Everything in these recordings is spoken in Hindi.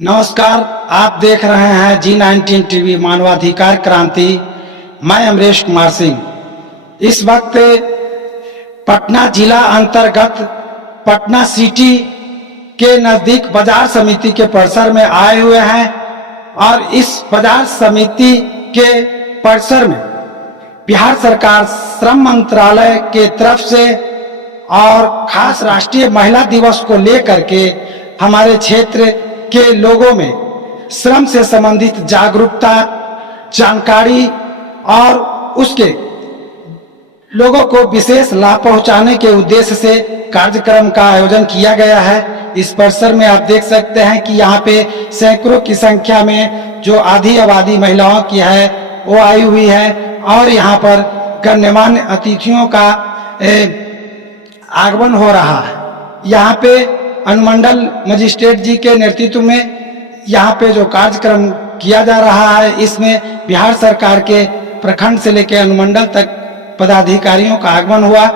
नमस्कार, आप देख रहे हैं G19 टीवी मानवाधिकार क्रांति। मैं अमरेश कुमार सिंह। इस वक्त पटना जिला अंतर्गत पटना सिटी के नजदीक बाजार समिति के परिसर में आए हुए हैं और इस बाजार समिति के परिसर में बिहार सरकार श्रम मंत्रालय के तरफ से और खास राष्ट्रीय महिला दिवस को लेकर के हमारे क्षेत्र के लोगों में श्रम से संबंधित जागरूकता, जानकारी और उसके लोगों को विशेष लाभ पहुंचाने के उद्देश्य से कार्यक्रम का आयोजन किया गया है। इस परिसर में आप देख सकते हैं कि यहाँ पे सैकड़ों की संख्या में जो आधी आबादी महिलाओं की है वो आई हुई है और यहाँ पर गण्यमान्य अतिथियों का आगमन हो रहा है। यहाँ पे अनुमंडल मजिस्ट्रेट जी के नेतृत्व में यहाँ पे जो कार्यक्रम किया जा रहा है, इसमें बिहार सरकार के प्रखंड से लेकर अनुमंडल तक पदाधिकारियों का आगमन हुआ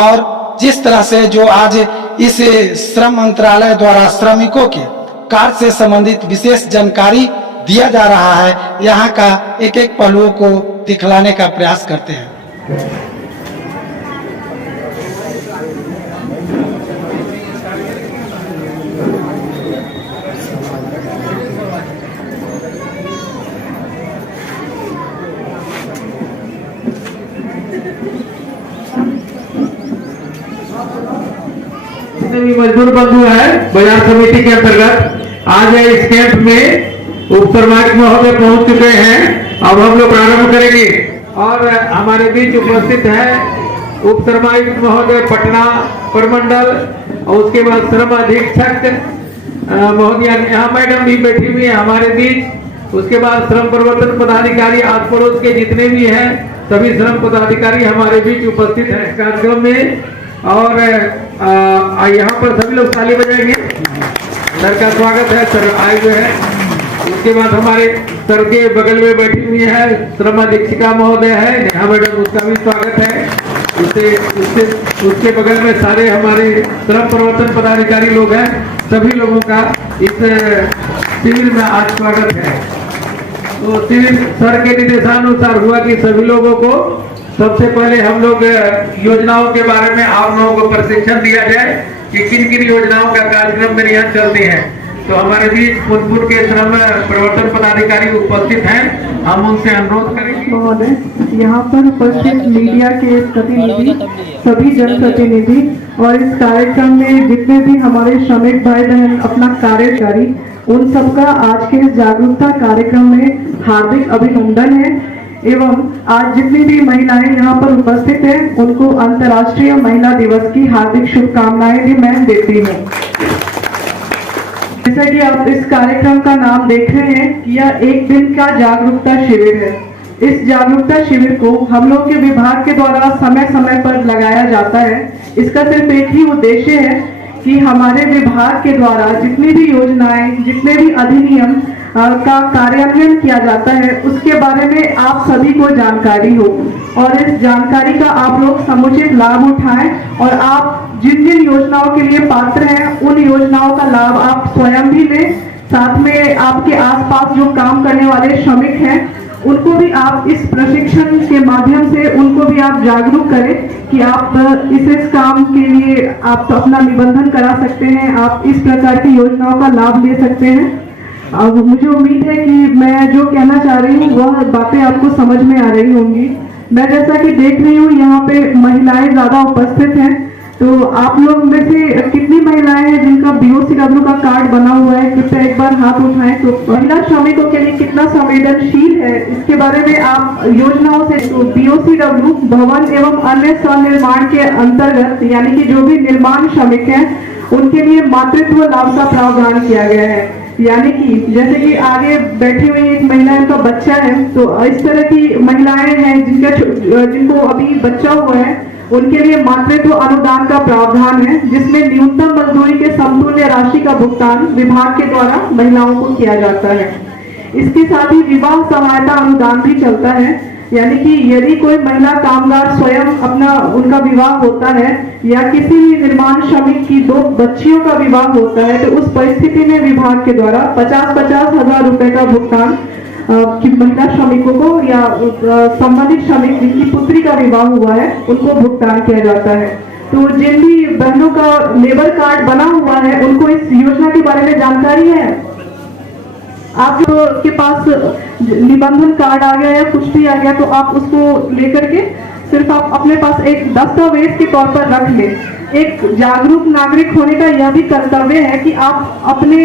और जिस तरह से जो आज इस श्रम मंत्रालय द्वारा श्रमिकों के कार्य से संबंधित विशेष जानकारी दिया जा रहा है, यहाँ का एक एक पहलुओं को दिखलाने का प्रयास करते हैं। मजदूर बंधु है बाजार समिति के अंतर्गत आज इस कैंप में उपसरमायक महोदय पहुंच चुके हैं। अब हम लोग प्रारंभ करेंगे और हमारे बीच उपस्थित है उपसरमायक महोदय पटना प्रमंडल और उसके बाद श्रम अधीक्षक महोदय, यहाँ मैडम भी बैठी हुई है हमारे बीच। उसके बाद श्रम प्रवर्तन पदाधिकारी आस पड़ोस के जितने भी हैं सभी श्रम पदाधिकारी हमारे बीच उपस्थित है कार्यक्रम में और यहाँ पर सभी लोग ताली बजाएंगे। सर का स्वागत है, सर आए हुए हैं। उसके बाद हमारे सर के बगल में बैठी हुई है श्रम अधीक्षिका महोदय है नेहा मैडम, उसका भी स्वागत है। उसके बगल में सारे हमारे श्रम प्रवर्तन पदाधिकारी लोग हैं, सभी लोगों का इस शिविर में आज स्वागत है। तो शिविर सर के निर्देशानुसार हुआ कि सभी लोगों को सबसे पहले हम लोग योजनाओं के बारे में आप लोगों को प्रशिक्षण दिया जाए कि किन किन योजनाओं का कार्यक्रम मेरे यहाँ चलते हैं। तो हमारे बीच फूलपुर के श्रम प्रवर्तन पदाधिकारी उपस्थित हैं, हम उनसे अनुरोध करेंगे। महोदय, यहाँ पर उपस्थित मीडिया के प्रतिनिधि, सभी जनप्रतिनिधि और इस कार्यक्रम में जितने भी हमारे श्रमिक भाई बहन अपना कार्यकारी, उन सबका आज के इस जागरूकता कार्यक्रम में हार्दिक अभिनंदन है एवं आज जितनी भी महिलाएं यहाँ पर उपस्थित हैं उनको अंतर्राष्ट्रीय महिला दिवस की हार्दिक शुभकामनाएं भी मैं देती हूँ। जैसा कि आप इस कार्यक्रम का नाम देख रहे हैं, यह एक दिन का जागरूकता शिविर है। इस जागरूकता शिविर को हम लोग के विभाग के द्वारा समय समय पर लगाया जाता है। इसका सिर्फ एक ही उद्देश्य है कि हमारे विभाग के द्वारा जितनी भी योजनाएं, जितने भी अधिनियम का कार्यान्वयन किया जाता है उसके बारे में आप सभी को जानकारी हो और इस जानकारी का आप लोग समुचित लाभ उठाएं और आप जिन जिन योजनाओं के लिए पात्र हैं उन योजनाओं का लाभ आप स्वयं भी लें। साथ में आपके आसपास जो काम करने वाले श्रमिक हैं उनको भी आप इस प्रशिक्षण के माध्यम से उनको भी आप जागरूक करें कि आप इस काम के लिए आप अपना निबंधन करा सकते हैं, आप इस प्रकार की योजनाओं का लाभ ले सकते हैं। अब मुझे उम्मीद है कि मैं जो कहना चाह रही हूँ वह बातें आपको समझ में आ रही होंगी। मैं जैसा कि देख रही हूँ यहाँ पे महिलाएं ज्यादा उपस्थित हैं, तो आप लोग में से कितनी महिलाएं हैं जिनका BOCW का कार्ड बना हुआ है, कृपया एक बार हाथ उठाएं। तो महिला श्रमिकों के लिए कितना संवेदनशील है इसके बारे में आप योजनाओं से तो BOCW भवन एवं अन्य स्वनिर्माण के अंतर्गत यानी कि जो भी निर्माण श्रमिक हैं उनके लिए मातृत्व लाभ का प्रावधान किया गया है। यानी कि जैसे कि आगे बैठी हुई एक महिला का बच्चा है, तो इस तरह की महिलाएं हैं जिनको अभी बच्चा हुआ है उनके लिए मातृत्व अनुदान का प्रावधान है, जिसमें न्यूनतम मजदूरी के समतुल्य राशि का भुगतान विभाग के द्वारा महिलाओं को किया जाता है। इसके साथ ही विवाह सहायता अनुदान भी चलता है, यानी कि यदि कोई महिला कामगार स्वयं अपना उनका विवाह होता है या किसी भी निर्माण श्रमिक की 2 बच्चियों का विवाह होता है, तो उस परिस्थिति में विभाग के द्वारा 50-50 हजार रुपए का भुगतान कि महिला श्रमिकों को या संबंधित श्रमिक जिनकी पुत्री का विवाह हुआ है उनको भुगतान किया जाता है। तो जिन भी बहनों का लेबर कार्ड बना हुआ है उनको इस योजना के बारे में जानकारी है? आप जो के पास निबंधन कार्ड आ गया या कुछ भी आ गया तो आप उसको लेकर के सिर्फ आप अपने पास एक दस्तावेज के तौर पर रख लें। एक जागरूक नागरिक होने का यह भी कर्तव्य है कि आप अपने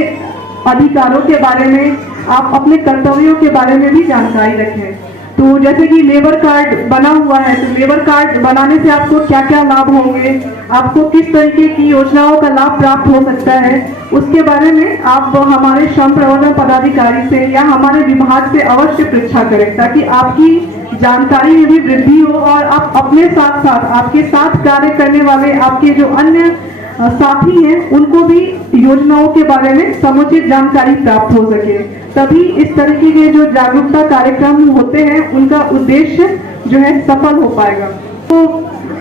अधिकारों के बारे में, आप अपने कर्तव्यों के बारे में भी जानकारी रखें। तो जैसे कि लेबर कार्ड बना हुआ है, तो लेबर कार्ड बनाने से आपको क्या क्या लाभ होंगे, आपको किस तरीके की योजनाओं का लाभ प्राप्त हो सकता है, उसके बारे में आप हमारे श्रम प्रवर्तन पदाधिकारी से या हमारे विभाग से अवश्य परीक्षा करें, ताकि आपकी जानकारी में भी वृद्धि हो और आप अपने साथ साथ आपके साथ कार्य करने वाले आपके जो अन्य साथी हैं उनको भी योजनाओं के बारे में समुचित जानकारी प्राप्त हो सके। तभी इस तरीके के जो जागरूकता कार्यक्रम होते हैं उनका उद्देश्य जो है सफल हो पाएगा। तो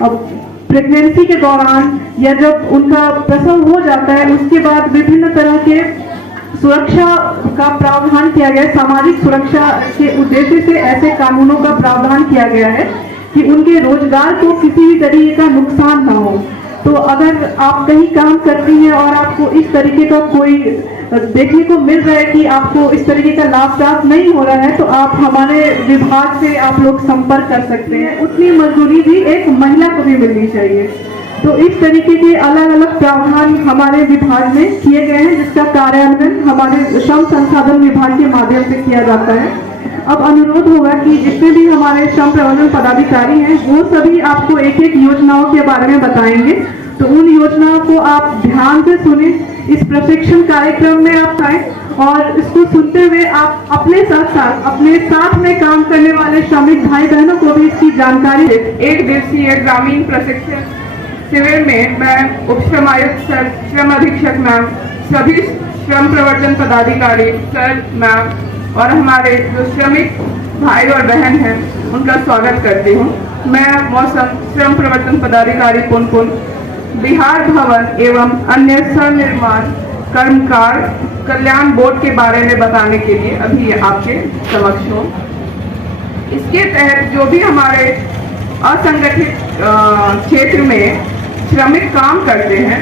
अब प्रेगनेंसी के दौरान या जब उनका प्रसव हो जाता है उसके बाद विभिन्न तरह के सुरक्षा का प्रावधान किया गया है। सामाजिक सुरक्षा के उद्देश्य से ऐसे कानूनों का प्रावधान किया गया है कि उनके रोजगार को किसी भी तरीके का नुकसान ना हो। तो अगर आप कहीं काम करती हैं और आपको इस तरीके का कोई देखने को मिल रहा है कि आपको इस तरीके का लाभ प्राप्त नहीं हो रहा है, तो आप हमारे विभाग से आप लोग संपर्क कर सकते हैं। उतनी मजदूरी भी एक महिला को भी मिलनी चाहिए। तो इस तरीके के अलग अलग प्रावधान हमारे विभाग में किए गए हैं, जिसका कार्यान्वयन हमारे श्रम संसाधन विभाग के माध्यम से किया जाता है। अब अनुरोध होगा कि जितने भी हमारे श्रम प्रबंधन पदाधिकारी हैं वो सभी आपको एक एक योजनाओं के बारे में बताएंगे। तो उन योजनाओं को आप ध्यान से सुने, इस प्रशिक्षण कार्यक्रम में आप आए और इसको सुनते हुए आप अपने साथ में काम करने वाले श्रमिक भाई बहनों को भी इसकी जानकारी दें। 1 दिवसीय ग्रामीण प्रशिक्षण शिविर में मैं उप श्रम आयुक्त सर, श्रम अधीक्षक मैम, सभी श्रम प्रवर्तन पदाधिकारी सर मैम और हमारे जो श्रमिक भाई और बहन हैं उनका स्वागत करती हूँ। मैं मौसम श्रम प्रवर्तन पदाधिकारी पुनपुन बिहार भवन एवं अन्य स्वनिर्माण कर्मकार कल्याण बोर्ड के बारे में बताने के लिए अभी आपके समक्ष हूँ। इसके तहत जो भी हमारे असंगठित क्षेत्र में श्रमिक काम करते हैं,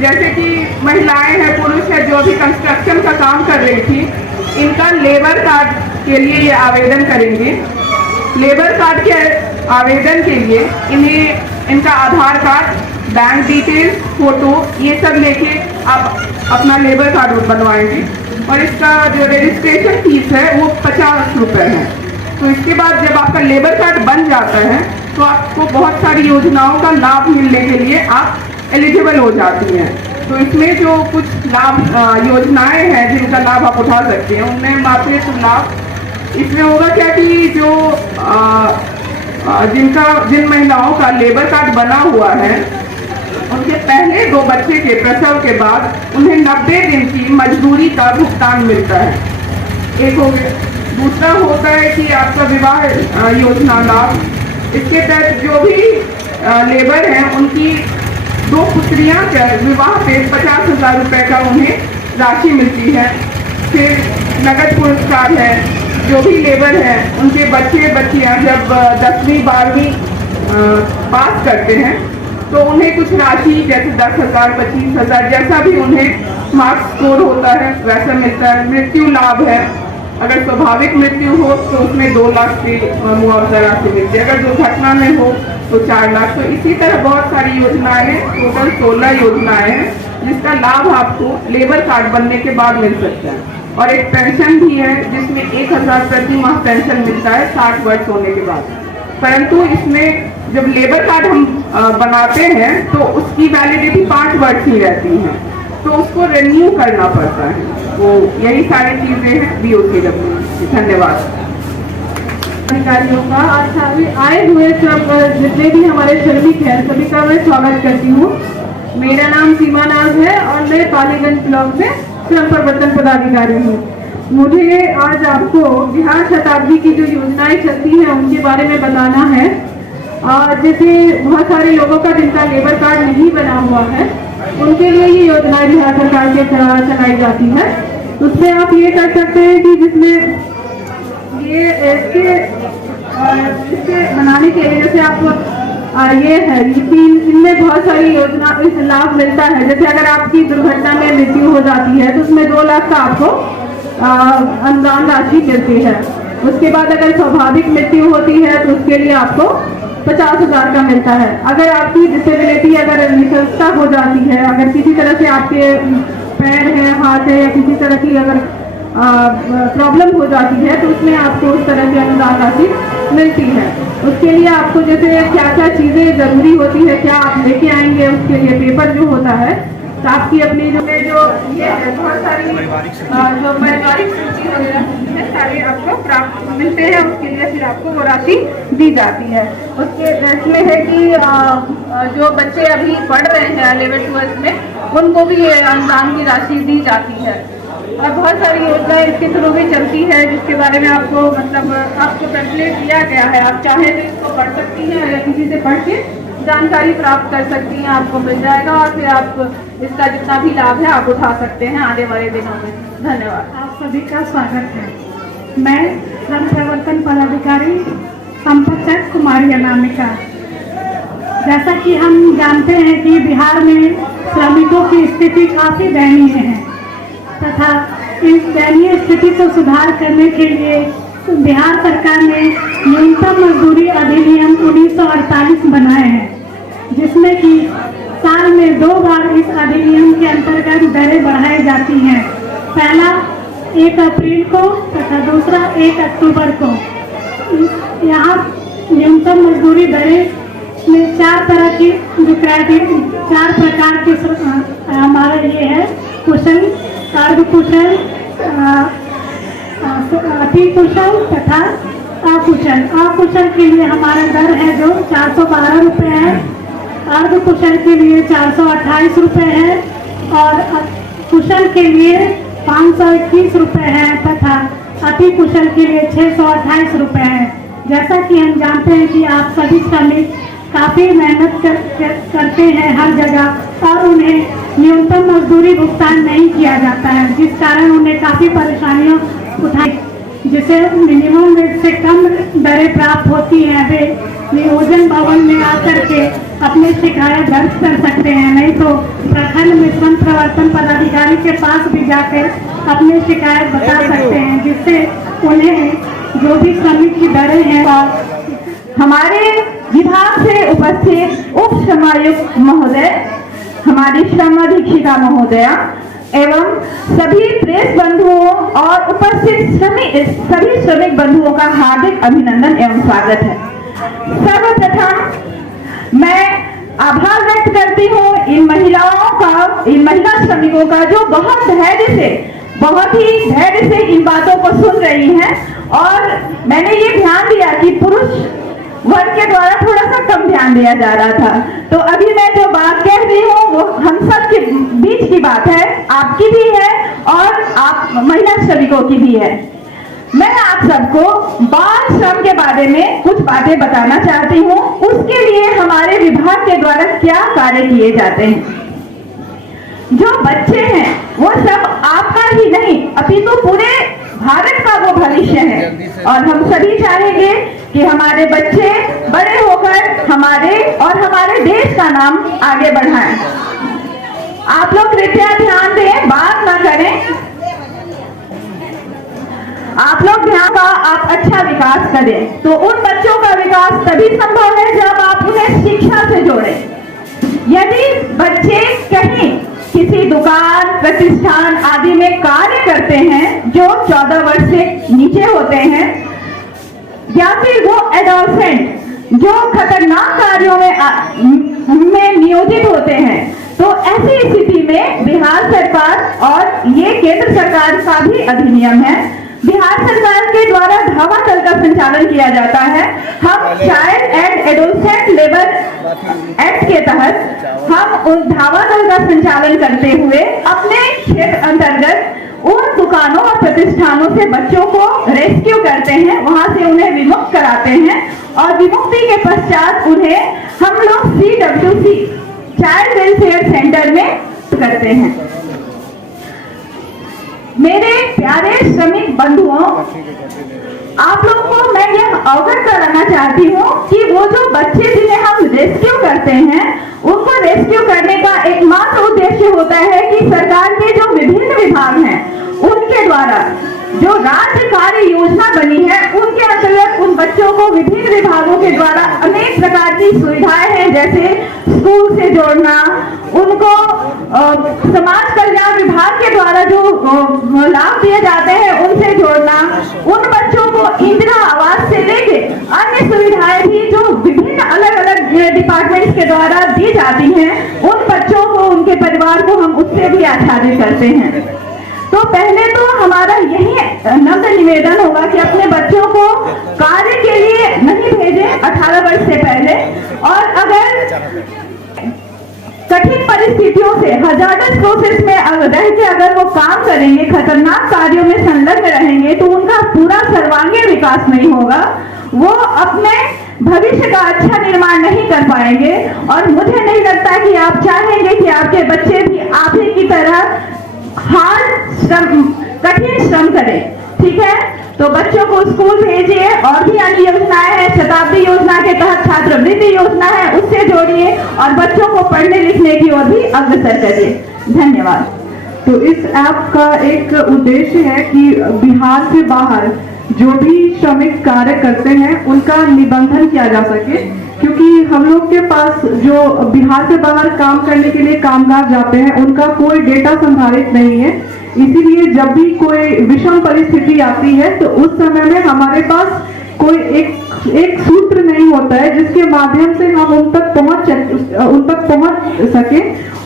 जैसे कि महिलाएं हैं, पुरुष है, जो भी कंस्ट्रक्शन का काम कर रही थी, इनका लेबर कार्ड के लिए ये आवेदन करेंगे। लेबर कार्ड के आवेदन के लिए इन्हें इनका आधार कार्ड, बैंक डिटेल्स, फोटो ये सब लेके आप अपना लेबर कार्ड बनवाएंगे और इसका जो रजिस्ट्रेशन फीस है वो 50 रुपये है। तो इसके बाद जब आपका लेबर कार्ड बन जाता है तो आपको बहुत सारी योजनाओं का लाभ मिलने के लिए आप एलिजिबल हो जाती हैं। तो इसमें जो कुछ लाभ योजनाएं हैं जिनका लाभ आप उठा सकते हैं, उनमें मातृत्व लाभ इसमें होगा क्या कि जो जिन महिलाओं का लेबर कार्ड बना हुआ है उनके पहले 2 बच्चे के प्रसव के बाद उन्हें 90 दिन की मजदूरी का भुगतान मिलता है, एक हो गया। दूसरा होता है कि आपका विवाह योजना लाभ, इसके तहत जो भी लेबर हैं उनकी 2 पुत्रियां विवाह पे 50,000 रुपये का उन्हें राशि मिलती है। फिर नगद पुरस्कार है, जो भी लेबर है उनके बच्चे बच्चियां जब 10वीं 12वीं पास करते हैं तो उन्हें कुछ राशि जैसे 10,000 25,000 जैसा भी उन्हें मार्क्स स्कोर होता है वैसा मिलता है। मृत्यु लाभ है, अगर स्वाभाविक मृत्यु हो तो उसमें 2 लाख की मुआवजा राशि मिलती है, अगर दुर्घटना में हो तो 4 लाख। तो इसी तरह बहुत सारी योजनाएं हैं, टोटल 16 योजनाएं हैं जिसका लाभ आपको लेबर कार्ड बनने के बाद मिल सकता है। और एक पेंशन भी है जिसमें 1,000 प्रति माह पेंशन मिलता है 60 वर्ष होने के बाद। परंतु इसमें जब लेबर कार्ड हम बनाते हैं तो उसकी वैलिडिटी 5 वर्ष ही रहती है, तो उसको रिन्यू करना पड़ता है। तो यही सारी चीजें हैं BOCW। धन्यवाद अधिकारियों का। अच्छा, अभी आए हुए सब जितने भी हमारे श्रमिक हैं सभी का मैं स्वागत करती हूँ। मेरा नाम सीमा नाज है और मैं पालीगंज ब्लॉक में श्रम प्रवर्तन पदाधिकारी हूँ। मुझे आज आपको बिहार शताब्दी की जो योजनाएं चलती हैं उनके बारे में बताना है। जैसे बहुत सारे लोगों का जिनका लेबर कार्ड नहीं बना हुआ है, उनके लिए ये योजनाएं बिहार सरकार के द्वारा चलाई जाती है। उसमें आप ये कर सकते हैं कि जिसमें ये इसके बनाने के लिए जैसे आप ये है इनमें बहुत सारी योजना लाभ मिलता है। जैसे अगर आपकी दुर्घटना में मृत्यु हो जाती है तो उसमें 2 लाख का आपको अनुदान राशि मिलती है। उसके बाद अगर स्वाभाविक मृत्यु होती है तो उसके लिए आपको 50,000 का मिलता है। अगर आपकी डिसेबिलिटी अगर निकलता हो जाती है, अगर किसी तरह से आपके पैर है, हाथ है या किसी तरह की अगर प्रॉब्लम हो जाती है तो उसमें आपको उस तरह की अनुदान राशि मिलती है। उसके लिए आपको जैसे क्या क्या चीज़ें ज़रूरी होती है, क्या आप लेके आएंगे, उसके लिए पेपर जो होता है, तो आपकी अपनी जो ये है बहुत सारी जो पारिवारिक सूची वगैरह होती है सारे आपको प्राप्त मिलते हैं। उसके लिए फिर आपको वो राशि दी जाती है। उसके इसमें है कि जो बच्चे अभी पढ़ रहे हैं 11th-12th में, उनको भी ये अनुदान की राशि दी जाती है। और बहुत सारी योजनाएं इसके थ्रू भी चलती है जिसके बारे में आपको मतलब आपको पैम्फलेट दिया गया है। आप चाहें तो इसको पढ़ सकती हैं या किसी से पढ़ के जानकारी प्राप्त कर सकती हैं, आपको मिल जाएगा और फिर आप इसका जितना भी लाभ है आप उठा सकते हैं आने वाले दिनों में। धन्यवाद। आप सभी का स्वागत है। मैं श्रम प्रवर्तन पदाधिकारी संपत कुमारी अनामिका। जैसा कि हम जानते हैं कि बिहार में श्रमिकों की स्थिति काफ़ी दयनीय है तथा इस दयनीय स्थिति को सुधार करने के लिए बिहार सरकार ने न्यूनतम मजदूरी अधिनियम 1948 बनाए हैं, जिसमें कि साल में 2 बार इस अधिनियम के अंतर्गत दरें बढ़ाई जाती हैं। पहला 1 अप्रैल को तथा दूसरा 1 अक्टूबर को। यहाँ न्यूनतम मजदूरी दरें में 4 तरह की जो 4 प्रकार की हमारा ये है कुशल, अर्धकुशल, अति कुशल तथा अकुशल। अकुशल के लिए हमारा दर है जो 412 रुपये है, अर्धकुशल के लिए 428 रुपये है और कुशल के लिए 521 रुपये है तथा अति कुशल के लिए 628 रुपये है। जैसा कि हम जानते हैं कि आप सभी श्रमिक काफ़ी मेहनत करते हैं हर जगह और उन्हें न्यूनतम मजदूरी भुगतान नहीं किया जाता है, जिस कारण उन्हें काफ़ी परेशानियां उठाई, जिसे मिनिमम वेज से कम दरें प्राप्त होती हैं। वे नियोजन भवन में आकर के अपनी शिकायत दर्ज कर सकते हैं, नहीं तो प्रखंड में श्रम प्रवर्तन पदाधिकारी के पास भी जाकर अपनी शिकायत बता सकते हैं, जिससे उन्हें जो भी श्रमिक की दरें हैं। हमारे विभाग से उपस्थित उप श्रमायुक्त महोदय, हमारी श्रम अधीक्षिका महोदया एवं सभी प्रेस बंधुओं और उपस्थित सभी श्रमिक बंधुओं का हार्दिक अभिनंदन एवं स्वागत है। सर्वप्रथम मैं आभार व्यक्त करती हूँ इन महिला श्रमिकों का जो बहुत ही धैर्य से इन बातों को सुन रही हैं। और मैंने ये ध्यान दिया कि पुरुष वर्ग के द्वारा थोड़ा सा कम ध्यान दिया जा रहा था, तो अभी मैं जो बात कह रही हूँ वो हम सब के बीच की बात है, आपकी भी है और आप महिला श्रमिकों की भी है। मैं आप सबको बाल श्रम के बारे में कुछ बातें बताना चाहती हूँ। उसके लिए हमारे विभाग के द्वारा क्या कार्य किए जाते हैं। जो बच्चे हैं वो सब आपका ही नहीं अपितु पूरे भारत का वो भविष्य है और हम सभी चाहेंगे कि हमारे बच्चे बड़े होकर हमारे देश का नाम आगे बढ़ाएं। आप लोग कृपया ध्यान दें, बात ना करें। आप लोग ध्यान का आप अच्छा विकास करें, तो उन बच्चों का विकास तभी संभव है जब आप उन्हें शिक्षा से जोड़ें। यदि बच्चे कहीं किसी दुकान, प्रतिष्ठान आदि में कार्य करते हैं जो 14 वर्ष से नीचे होते हैं या फिर वो एडोलसेंट जो खतरनाक कार्यों में नियोजित होते हैं, तो ऐसी स्थिति में बिहार सरकार और ये केंद्र सरकार का भी अधिनियम है, बिहार सरकार के द्वारा धावा दल का संचालन किया जाता है। हम child and adolescent labour act के तहत हम उन धावा दल का संचालन करते हुए अपने क्षेत्र अंतर्गत उन दुकानों और प्रतिष्ठानों से बच्चों को रेस्क्यू करते हैं, वहां से उन्हें विमुक्त कराते हैं और विमुक्ति के पश्चात उन्हें हम लोग CWC चाइल्ड वेलफेयर सेंटर में करते हैं। मेरे प्यारे श्रमिक बंधुओं, आप लोगों को मैं यह अवगत कराना चाहती हूँ कि वो जो बच्चे जिन्हें हम रेस्क्यू करते हैं, उनको रेस्क्यू करने का एकमात्र उद्देश्य होता है कि सरकार के जो विभिन्न विभाग हैं उनके द्वारा जो राज्य कार्य योजना बनी है उनके अंतर्गत उन बच्चों को विभिन्न विभागों के द्वारा अनेक प्रकार की सुविधाएं हैं, जैसे स्कूल से जोड़ना, उनको समाज कल्याण विभाग के द्वारा जो लाभ दिए जाते हैं उनसे जोड़ना, उन बच्चों को इंदिरा आवास से लेके अन्य सुविधाएं भी जो विभिन्न अलग अलग डिपार्टमेंट्स के द्वारा दी जाती हैं, उन बच्चों को उनके परिवार को हम उससे भी आच्छादित करते हैं। तो पहले तो हमारा यही नम्र निवेदन होगा कि अपने बच्चों को कार्य के लिए नहीं भेजें 18 वर्ष से पहले, और अगर कठिन परिस्थितियों से हजार्डस प्रोसेस में रह के अगर वो काम करेंगे, खतरनाक कार्यों में संलग्न रहेंगे, तो उनका पूरा सर्वांगीण विकास नहीं होगा, वो अपने भविष्य का अच्छा निर्माण नहीं कर पाएंगे। और मुझे नहीं लगता कि आप चाहेंगे कि आपके बच्चे भी आप ही की तरह कठिन श्रम करें। ठीक है, तो बच्चों को स्कूल भेजिए, और भी अन्य योजनाएं हैं, शताब्दी योजना के तहत छात्रवृत्ति योजना है, उससे जोड़िए और बच्चों को पढ़ने लिखने की ओर भी अग्रसर करिए। धन्यवाद। तो इस ऐप का एक उद्देश्य है कि बिहार से बाहर जो भी श्रमिक कार्य करते हैं उनका निबंधन किया जा सके, क्योंकि हम लोग के पास जो बिहार से बाहर काम करने के लिए कामगार जाते हैं उनका कोई डेटा संधारित नहीं है। इसीलिए जब भी कोई विषम परिस्थिति आती है तो उस समय में हमारे पास कोई एक सूत्र नहीं होता है जिसके माध्यम से हम उन तक पहुंच सके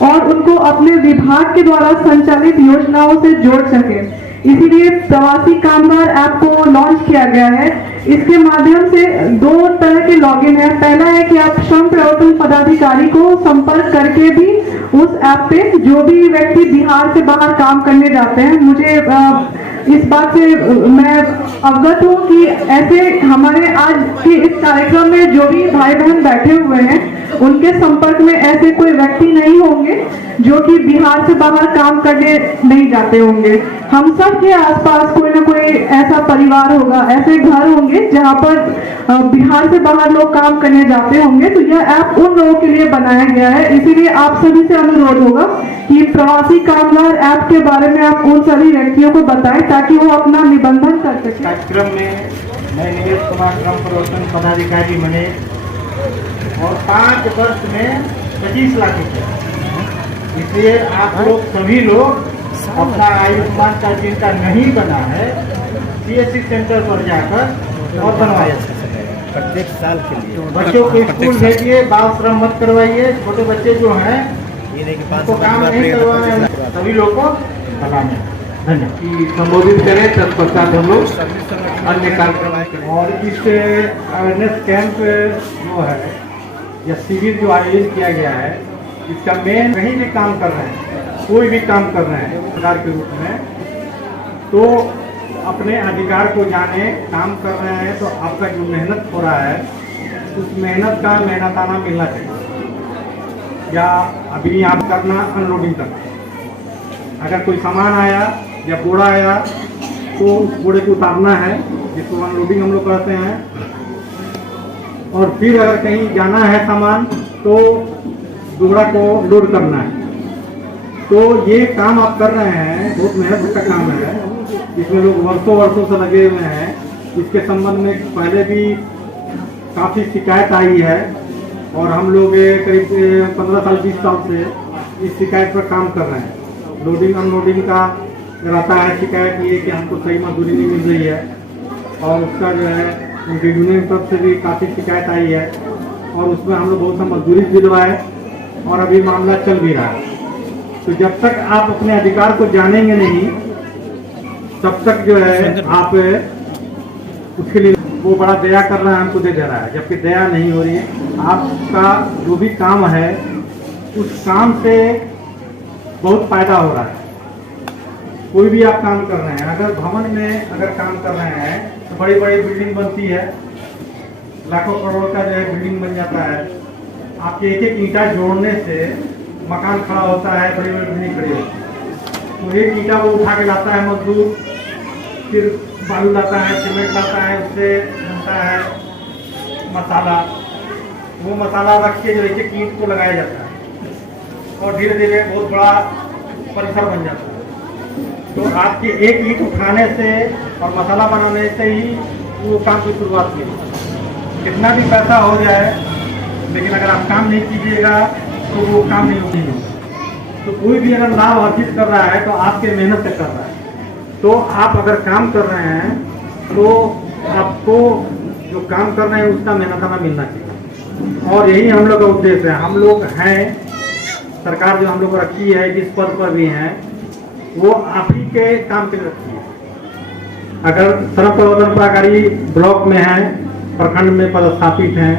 और उनको अपने विभाग के द्वारा संचालित योजनाओं से जोड़ सके। इसीलिए प्रवासी कामगार ऐप को लॉन्च किया गया है। इसके माध्यम से दो तरह के लॉगिन है। पहला है कि आप श्रम प्रवर्तन पदाधिकारी को संपर्क करके भी उस ऐप पे जो भी व्यक्ति बिहार से बाहर काम करने जाते हैं, मुझे इस बात से मैं अवगत हूँ कि ऐसे हमारे आज के इस कार्यक्रम में जो भी भाई बहन बैठे हुए हैं उनके संपर्क में ऐसे कोई व्यक्ति नहीं होंगे जो कि बिहार से बाहर काम करने नहीं जाते होंगे। हम सब के आसपास कोई ना कोई ऐसा परिवार होगा, ऐसे घर होंगे जहाँ पर बिहार से बाहर लोग काम करने जाते होंगे। तो यह ऐप उन लोगों के लिए बनाया गया है। इसीलिए आप सभी से अनुरोध होगा कि प्रवासी कामगार ऐप के बारे में आप उन सभी व्यक्तियों को बताएं ताकि वो अपना निबंधन कर सके। कार्यक्रम में मैं निवेश कुमार श्रम प्रवर्तन पदाधिकारी बने और 5 वर्ष में 25 लाख रुपये। इसलिए आप लोग सभी लोग अपना आयुष्मान कार्ड जिनका नहीं बना है CSC सेंटर पर जाकर और बनवाइए। प्रत्येक साल के लिए बच्चों को स्कूल भेजिए, बाल श्रम मत करवाइए। छोटे बच्चे जो हैं उनको काम नहीं करवाना, सभी लोग को बताना। धन्यवाद। संबोधित करें तत्पश्चात हम लोग अन्य कार्यक्रम। और इस अवेयरनेस कैंप जो है या शिविर जो आयोजित किया गया है, इसका मेन कहीं भी काम कर रहे हैं, कोई भी काम कर रहे हैं सरकार के रूप में, तो अपने अधिकार को जाने, काम कर रहे हैं तो आपका जो मेहनत हो रहा है उस मेहनत का मेहनताना मिलना चाहिए। या अभी आप करना अनलोडिंग करना, अगर कोई सामान आया या बोरा आया तो उस बोरे को उतारना है, जिसको अनलोडिंग हम लोग कहते हैं। और फिर अगर कहीं जाना है सामान तो बोरा को लोड करना है। तो ये काम आप कर रहे हैं, बहुत मेहनत का काम है। इसमें लोग वर्षों से लगे हुए हैं। इसके संबंध में पहले भी काफ़ी शिकायत आई है और हम लोग करीब 15 साल 20 साल से इस शिकायत पर काम कर रहे हैं। लोडिंग अनलोडिंग का रहता है शिकायत ये कि हमको सही मजदूरी नहीं मिल रही है, और उसका जो है उनके यूनियन तरफ से भी काफ़ी शिकायत आई है और उसमें हम लोग बहुत सा मजदूरी दिलवाए और अभी मामला चल भी रहा है। तो जब तक आप अपने अधिकार को जानेंगे नहीं तब तक जो है आप उसके लिए वो बड़ा दया कर रहा है, हमको दे रहा है, जबकि दया नहीं हो रही है। आपका जो भी काम है उस काम से बहुत फायदा हो रहा है। कोई भी आप काम कर रहे हैं, अगर भवन में अगर काम कर रहे हैं तो बड़ी बड़ी बिल्डिंग बनती है, लाखों करोड़ का जो है बिल्डिंग बन जाता है। आपके एक एक ईंटा जोड़ने से मकान खड़ा होता है, बड़ी बड़ी बिल्डिंग खड़ी होती है। तो एक ईंटा वो उठा के लाता है मजदूर, फिर बालू लाता है, सीमेंट लाता है, उससे बनता है मसाला। वो मसाला रख के जो एक एक ईंट को लगाया जाता है और धीरे धीरे बहुत बड़ा परिसर बन जाता है। तो आपके एक ईंट उठाने से और मसाला बनाने से ही वो काम की शुरुआत की। कितना भी पैसा हो जाए, लेकिन अगर आप काम नहीं कीजिएगा तो वो काम नहीं होगा। तो कोई भी अगर लाभ अर्जित कर रहा है तो आपके मेहनत से कर रहा है। तो आप अगर काम कर रहे हैं तो आपको जो काम कर रहे हैं उसका मेहनताना मिलना चाहिए। और यही हम लोग का उद्देश्य है। हम लोग हैं, सरकार जो हम लोग को रखी है, जिस पद पर भी हैं, वो आप ही के काम के लिए रखी है। अगर श्रम प्रवर्तन प्राधिकारी ब्लॉक में है, प्रखंड में पदस्थापित हैं,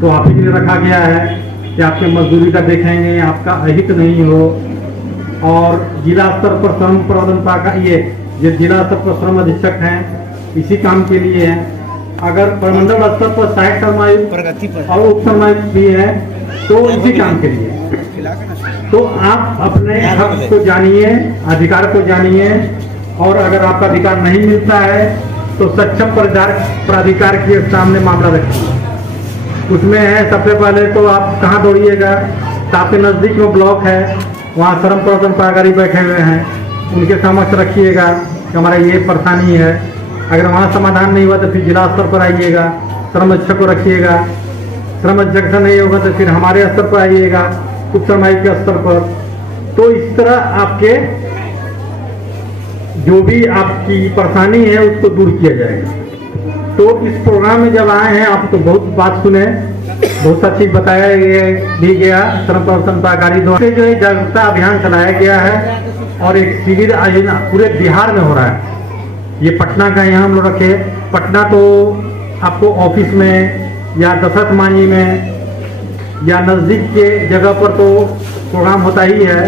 तो आप ही के लिए रखा गया है कि आपके मजदूरी का देखेंगे, आपका अहित नहीं हो। और जिला स्तर पर श्रम प्रवर्तन प्राधिकारी, ये जिला स्तर पर श्रम अधीक्षक हैं, इसी काम के लिए है। अगर प्रमंडल स्तर पर सहायक श्रमायुक्त और उप श्रमायुक्त भी है तो इसी काम के लिए। तो आप अपने हक को जानिए, अधिकार को जानिए, और अगर आपका अधिकार नहीं मिलता है तो सक्षम प्राधिकार के सामने मामला रखिए। उसमें है, सबसे पहले तो आप कहाँ दौड़िएगा, तो आपके नज़दीक में ब्लॉक है, वहाँ श्रम प्रवर्तन प्राधिकारी बैठे हुए हैं, उनके समक्ष रखिएगा कि हमारा ये परेशानी है। अगर वहाँ समाधान नहीं हुआ तो फिर जिला स्तर पर आइएगा, श्रम अधीक्षक को रखिएगा। श्रम अधीक्षक से नहीं होगा तो फिर हमारे स्तर पर आइएगा, उप श्रमायुक्त के स्तर पर। तो इस तरह आपके जो भी आपकी परेशानी है उसको दूर किया जाएगा। तो इस प्रोग्राम में जब आए हैं आप तो बहुत बात सुने, बहुत सा चीज बताया भी गया। श्रम प्रवर्तन प्राधिकारी द्वारा जो है जागरूकता अभियान चलाया गया है और एक शिविर आयोजन पूरे बिहार में हो रहा है। ये पटना का यहाँ हम लोग रखे। पटना तो आपको ऑफिस में या दशरथ मांझी में या नज़दीक के जगह पर तो प्रोग्राम होता ही है,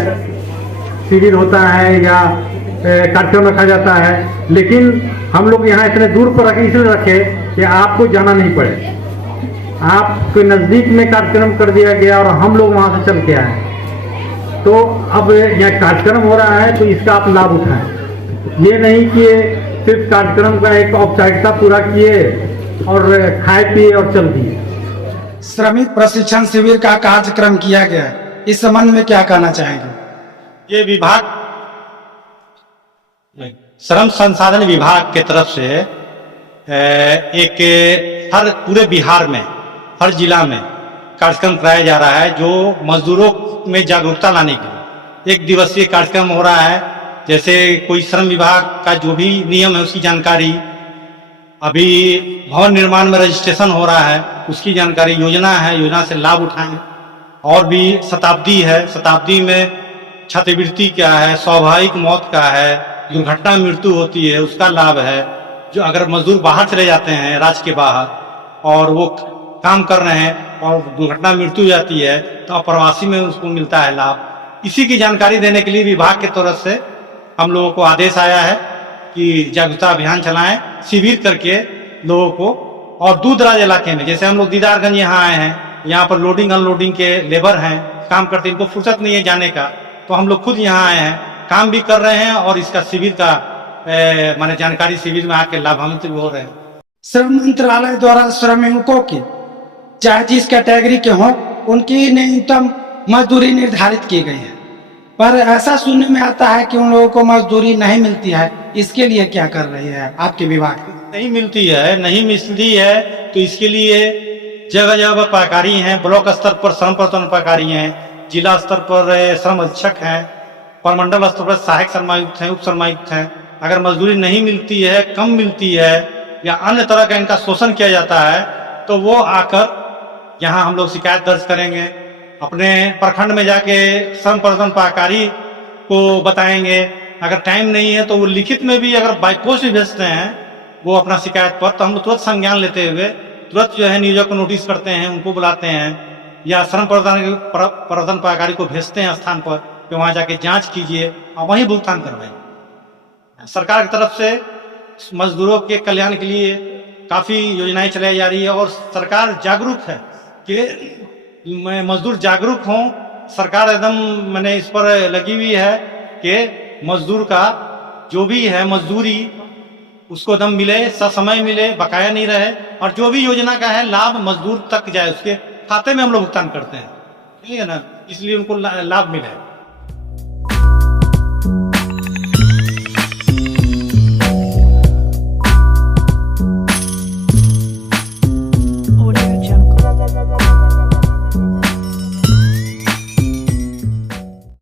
शिविर होता है या कार्यक्रम रखा जाता है। लेकिन हम लोग यहाँ इतने दूर पर रखे, इसलिए रखे कि आपको जाना नहीं पड़े। आपके नज़दीक में कार्यक्रम कर दिया गया और हम लोग वहाँ से चल के आए। तो अब यहाँ कार्यक्रम हो रहा है तो इसका आप लाभ उठाएं। ये नहीं कि सिर्फ कार्यक्रम का एक औपचारिकता पूरा किए और खाए पिए और चल दिए। श्रमिक प्रशिक्षण शिविर का कार्यक्रम किया गया, इस संबंध में क्या कहना चाहेंगे? ये विभाग श्रम संसाधन विभाग के तरफ से एक हर पूरे बिहार में हर जिला में कार्यक्रम कराया जा रहा है, जो मजदूरों में जागरूकता लाने के लिए एक दिवसीय कार्यक्रम हो रहा है। जैसे कोई श्रम विभाग का जो भी नियम है उसकी जानकारी, अभी भवन निर्माण में रजिस्ट्रेशन हो रहा है उसकी जानकारी, योजना है, योजना से लाभ उठाएं। और भी शताब्दी है, शताब्दी में छात्रवृत्ति क्या है, स्वाभाविक मौत का है, दुर्घटना मृत्यु होती है उसका लाभ है। जो अगर मजदूर बाहर चले जाते हैं राज्य के बाहर और वो काम कर रहे हैं और दुर्घटना मृत्यु हो जाती है तो अप्रवासी में उसको मिलता है लाभ। इसी की जानकारी देने के लिए विभाग की तरफ से हम लोगों को आदेश आया है कि जागरूकता अभियान चलाएं, शिविर करके लोगों को। और दूर दराज इलाके में, जैसे हम लोग दीदारगंज यहाँ आए हैं, यहाँ पर लोडिंग अनलोडिंग के लेबर हैं, काम करते हैं, इनको फुर्सत नहीं है जाने का, तो हम लोग खुद यहाँ आए हैं, काम भी कर रहे हैं और इसका शिविर का माने जानकारी शिविर में आके लाभान्वित भी हो रहे हैं। श्रम मंत्रालय द्वारा श्रमिकों की, चाहे जिस कैटेगरी के हों, उनकी न्यूनतम मजदूरी निर्धारित की गई है, पर ऐसा सुनने में आता है कि उन लोगों को मजदूरी नहीं मिलती है। इसके लिए क्या कर रही है आपके विभाग? नहीं मिलती है तो इसके लिए जगह जगह पर प्राधिकारी हैं, ब्लॉक स्तर पर श्रम प्रवर्तन प्राधिकारी हैं, जिला स्तर पर श्रम अधीक्षक हैं, प्रमंडल स्तर पर सहायक श्रमायुक्त हैं, उप श्रमायुक्त हैं। अगर मजदूरी नहीं मिलती है, कम मिलती है या अन्य तरह का इनका शोषण किया जाता है तो वो आकर यहाँ हम लोग शिकायत दर्ज करेंगे, अपने प्रखंड में जाके श्रम प्रवर्तन प्राधिकारी को बताएंगे। अगर टाइम नहीं है तो वो लिखित में भी अगर बाई पोस्ट भी भेजते हैं वो अपना शिकायत पर, तो हम लोग तुरंत संज्ञान लेते हुए तुरंत जो है नियोजक को नोटिस करते हैं, उनको बुलाते हैं या श्रम प्रवर्तन पदाधिकारी को भेजते हैं स्थान पर कि वहाँ जाके जांच कीजिए और वहीं भुगतान करवाइए। सरकार की तरफ से मजदूरों के कल्याण के लिए काफ़ी योजनाएं चलाई जा रही है और सरकार जागरूक है कि मजदूर जागरूक हों। सरकार एकदम मैंने इस पर लगी हुई है कि मजदूर का जो भी है मजदूरी उसको दम मिले, ससमय मिले, बकाया नहीं रहे और जो भी योजना का है लाभ मजदूर तक जाए, उसके खाते में हम लोग भुगतान करते हैं, ठीक है ना, इसलिए उनको लाभ मिले।